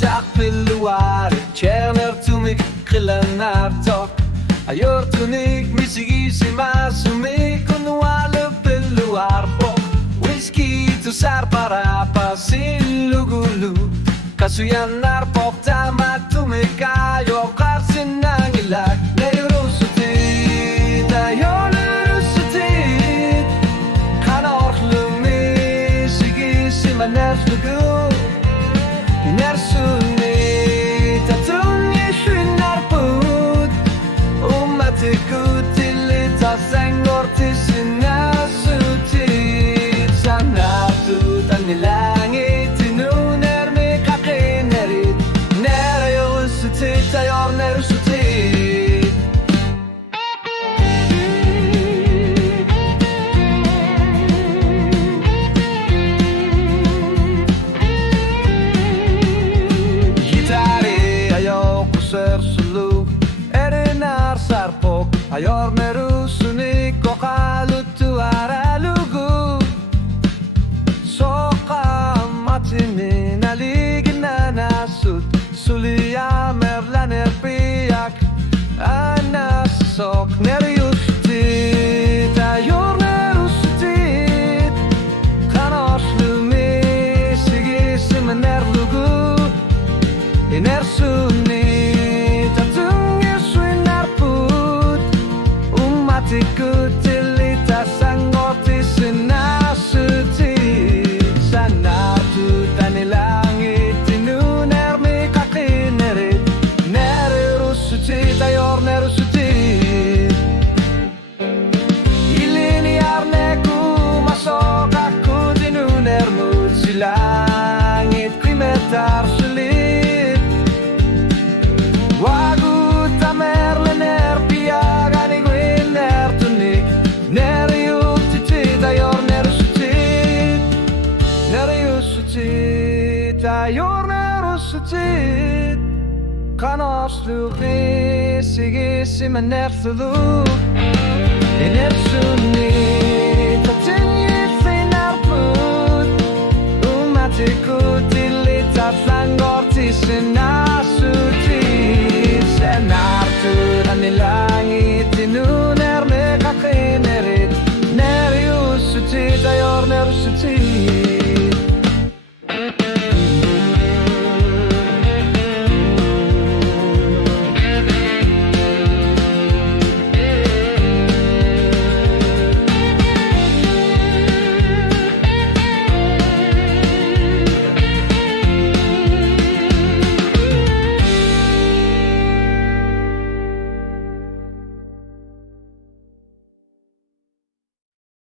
Tak peluar, känner du mich grillen tok. Ayor tunik misigissima sumik no alle peluar pok. Whisky tu sar para pasilugulu. Kasuyan nar pok tama tumika yo karsin nangilak. Neurosutit, ayor neurosutit. Kanor lumi sigissima nerflugu. Nersunit atun yeshnar put umatiku tilita sengortisina sutit sanatu tanilangit tinuner me kakinerit neryosutit ayor nersutit Sulu erinar sarpok ayor merusuni kokalutu aralugu soka matini naligina nasut sulia merlaner piak anas sok neriustit ayor nerustit kanoshlumi sigisim nerlugu inersuni Kutilita sangortis nasutit sanatu tanilangit tinuner mi kakinerit nerusutit ayor nerusutit ilini arneku masok aku tinuner mut silangit krimetar sulit wagu tamer lener piagani ayor nerusutit kanoslugi sigisim nerthuluk inersunit atinyitlinarput umatikutilita flangortis nasutit senartur anila